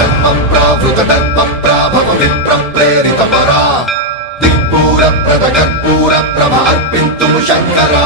ధర్మం ప్రావృత దర్పం ప్రాభవ విప్రం ప్రేరిత పరా దిక్పూర ప్రద కర్పూర ప్రభ అర్పింతుము శంకరా